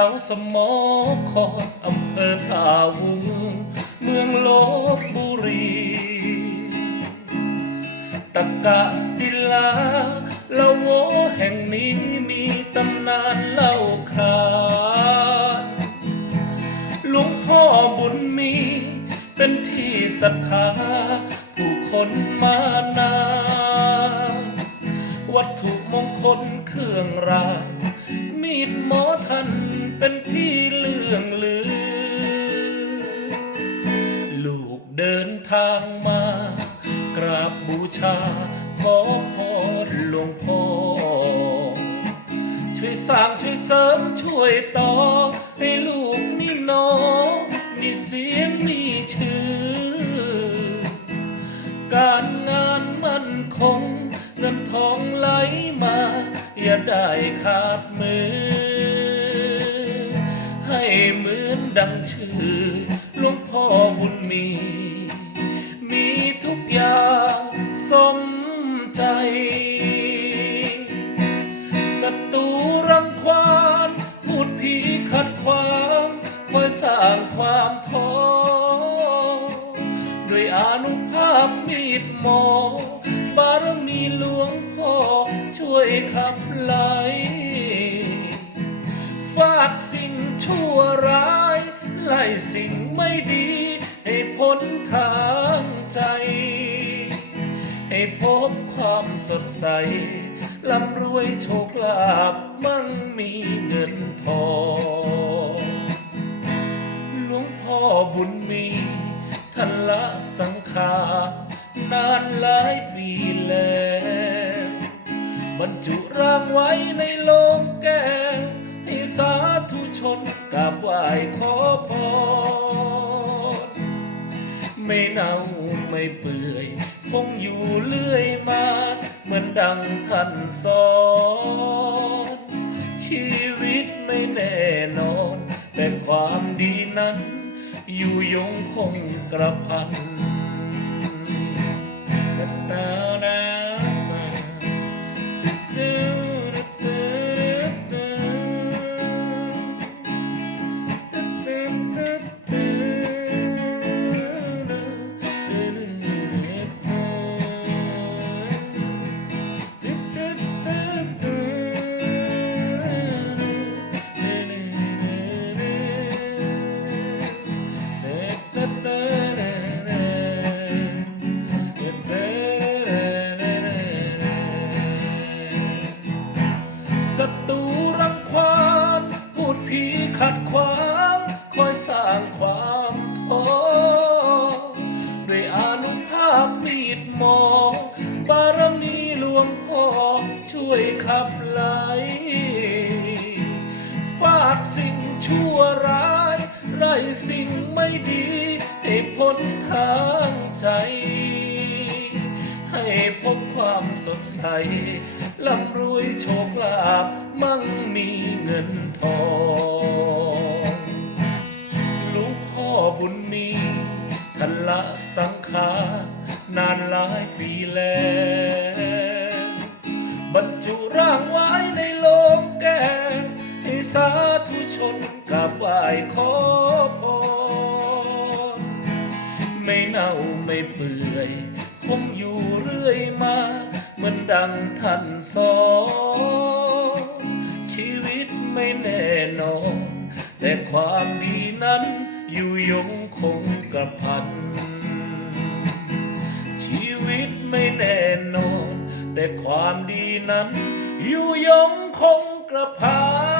เขาสมอคออำเภอท่าวุงเมืองลบบุรีตะกะศิลาเล่าโวแห่งนี้มีตำนานเล่าขานหลวงพ่อบุญมี เป็นที่ศรัทธา ผู้คนมานานวัตถุมงคลเครื่องรางมีดหมอทัน เป็นที่เลื่องลือ ลูกเดินทางมา กราบบูชา ขอพรหลวงพ่อ ช่วยสร้างช่วยเสริมช่วยต่อ ให้ลูกนี่น้องมีเสียงมีชื่อ การงานมั่นคง เงินทองไหลมา อย่าได้ขาดมือ ดังชื่อหลวงพ่อบุญมี มีทุกอย่างสมใจ ศัตรูรังควานพูดผีขัดขวางคอยสร้างความท้อด้วยอานุภาพมีดหมอบารมีหลวงพ่อช่วยขับไล่ฟาดสิ่งชั่วร้าย ไล่สิ่งไม่ดี ให้พ้นทางใจ ให้พบความสดใสร่ำรวยโชคลาภมั่งมีเงินทองหลวงพ่อบุญมีท่านละสังขารนานหลายปีแล้วบรรจุร่างไว้ในโลงแก้วให้สาธุชน กราบไหว้ขอพรไม่เน่าไม่เปื่อย คงอยู่เรื่อยมา เหมือนดังท่านสอน ชีวิตไม่แน่นอน แต่ความดีนั้น อยู่ยงคงกระพัน ดขวางคอยสร้างความท้อด้วยอานุภาพมีดหมอบารมีหลวงพ่อช่วยขับไล่ฝากสิ่งชั่วร้ายไล่สิ่งไม่ดีให้พ้นทางใจ พบความสดใสร่ำรวยโชคลาภมั่งมีเงินทองลวงพ่อบุญมีท่านละสังขานานหลายปีแล้วบรรจุร่างไว้ในโลงแก้วให้สาธุชนกราบไหว้ขอพรไม่เน่าไม่เปื่อยคง มือนดังท่านสอนชีวิตไม่แน่นอน แต่ความดีนั้นอยู่ยงคงกระพัน ชีวิตไม่แน่นอน แต่ความดีนั้นอยู่ยงคงกระพัน